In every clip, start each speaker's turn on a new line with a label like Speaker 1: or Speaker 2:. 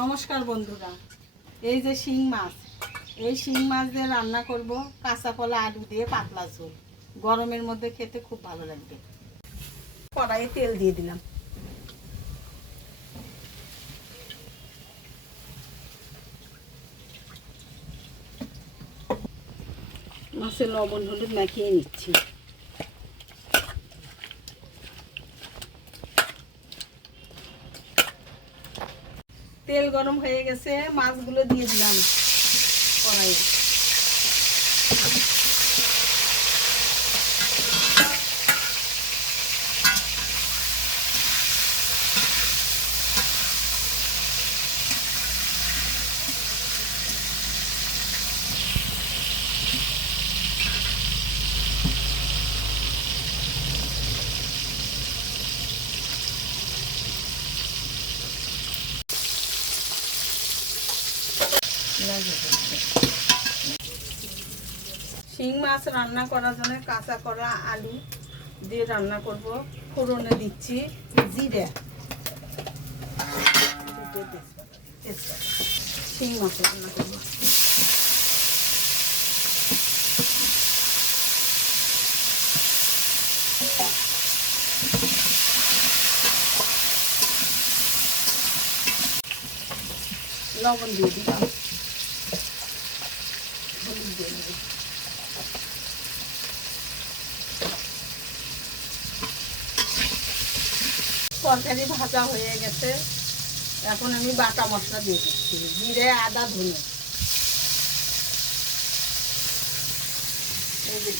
Speaker 1: নমস্কার বন্ধুরা, এই যে শিং মাছ, এই শিং মাছ দিয়ে রান্না করব কাঁচা কলা, আলু দিয়ে পাতলা ঝোল। গরমের মধ্যে খেতে খুব ভালো লাগবে। কড়াইয়ে তেল দিয়ে দিলাম। মাছের লবণ হলুদ মাখিয়ে নিচ্ছি। তেল গরম হয়ে গেছে মাছগুলো দিয়ে দিলাম কড়াইয়ে। শিং মাছ রান্না করার জন্য কাঁচা করা আলু দিয়ে রান্না করব। ফোড়নে দিচ্ছি জিরে। শিং মাছ রান্না করব। লবণ দিয়ে দিলাম। তরকারি ভাজা হয়ে গেছে। এখন আমি বাটা মশলা দিয়ে দিচ্ছি, জিরে, আদা, ধনে। এই যে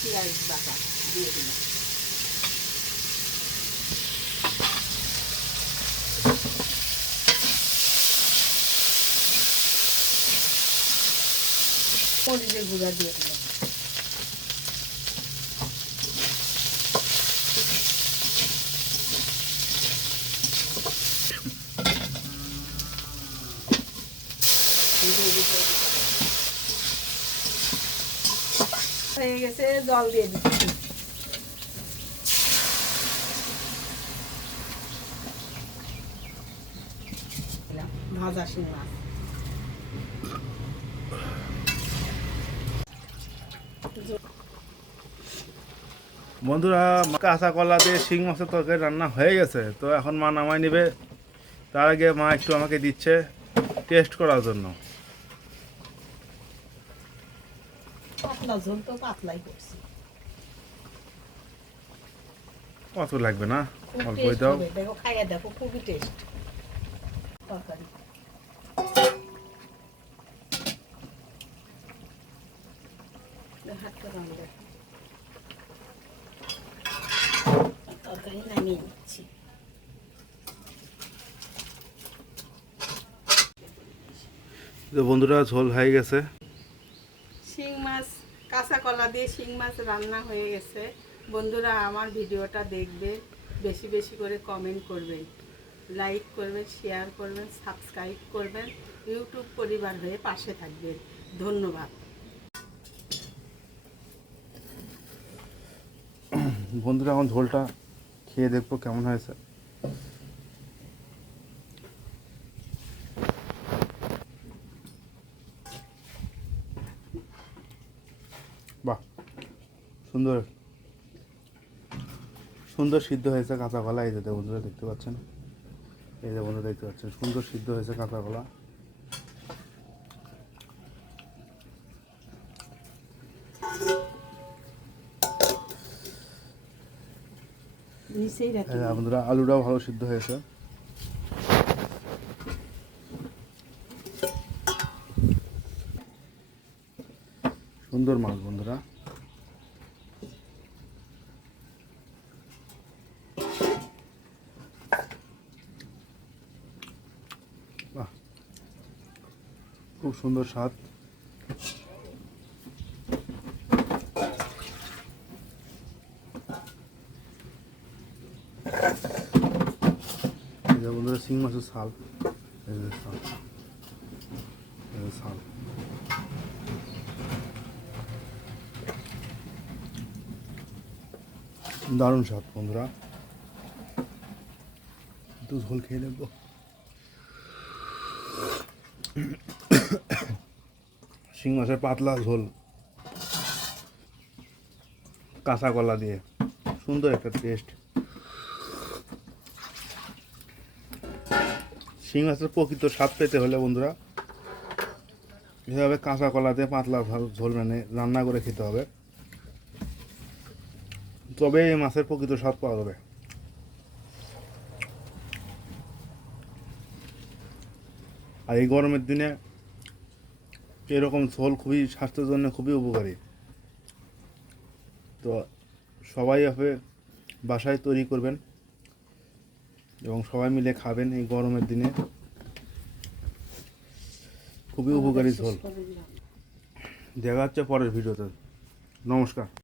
Speaker 1: পেঁয়াজ বাটা দিয়ে দিলাম। মরিচের গুঁড়া দিয়ে দিলাম হয়ে গেছে জল দিয়ে দিচ্ছি ভাজা শিং মাছ
Speaker 2: বন্ধুরা কাঁচা কলা দিয়ে শিং মাছের তরকারি রান্না হয়ে গেছে তো এখন মা নামায় নেবে। তার আগে মা একটু আমাকে দিচ্ছে টেস্ট করার জন্য। কত লাগবে না?
Speaker 1: খুব
Speaker 2: অল্পই দাও।
Speaker 1: খাইয়ে দেখো খুবই টেস্ট তরকারি
Speaker 2: বন্ধুরা, ঝোল হয়ে গেছে।
Speaker 1: শিং মাছ, কাঁচা কলা দিয়ে শিং মাছ রান্না হয়ে গেছে। বন্ধুরা, আমার ভিডিওটা দেখবে, বেশি বেশি করে কমেন্ট করবেন। লাইক করবেন শেয়ার করবেন সাবস্ক্রাইব করবেন ইউটিউব পরিবার হয়ে পাশে থাকবেন। ধন্যবাদ।
Speaker 2: বন্ধুরা, এখন ঝোলটা খেয়ে দেখব কেমন হয়েছে। বাহ, সুন্দর। সুন্দর সিদ্ধ হয়েছে কাঁচা কলা, এই যে বন্ধুরা, দেখতে পাচ্ছেন? এই যে বন্ধুরা, দেখতে পাচ্ছেন, সুন্দর সিদ্ধ হয়েছে কাঁচা কলা।
Speaker 1: নিচেই
Speaker 2: এই আলুটাও ভালো সিদ্ধ হয়েছে। সুন্দর মাছ বন্ধুরা। খুব সুন্দর স্বাদ। বন্ধুরা শিং মাছের শাল। শাল। শাল। দারুণ স্বাদ বন্ধুরা। একটু ঝোল খেয়ে নেব। শিং মাছের পাতলা ঝোল। কাঁচা কলা দিয়ে। সুন্দর একটা টেস্ট শিং মাছের প্রকৃত স্বাদ পেতে হলে বন্ধুরা, এভাবে কাঁচা কলাতে পাতলা ঝাল- ঝোল মানে রান্না করে খেতে হবে। তবে এই মাছের প্রকৃত স্বাদ পাওয়া যাবে। আর এই গরমের দিনে এরকম ঝোল খুবই স্বাস্থ্যের জন্য খুবই উপকারী। তো সবাই হবে বাসায় তৈরি করবেন। এবং সবাই মিলে খাবেন এই গরমের দিনে। খুবই উপকারী ঝোল। দেখা হচ্ছে পরের ভিডিওতে। নমস্কার।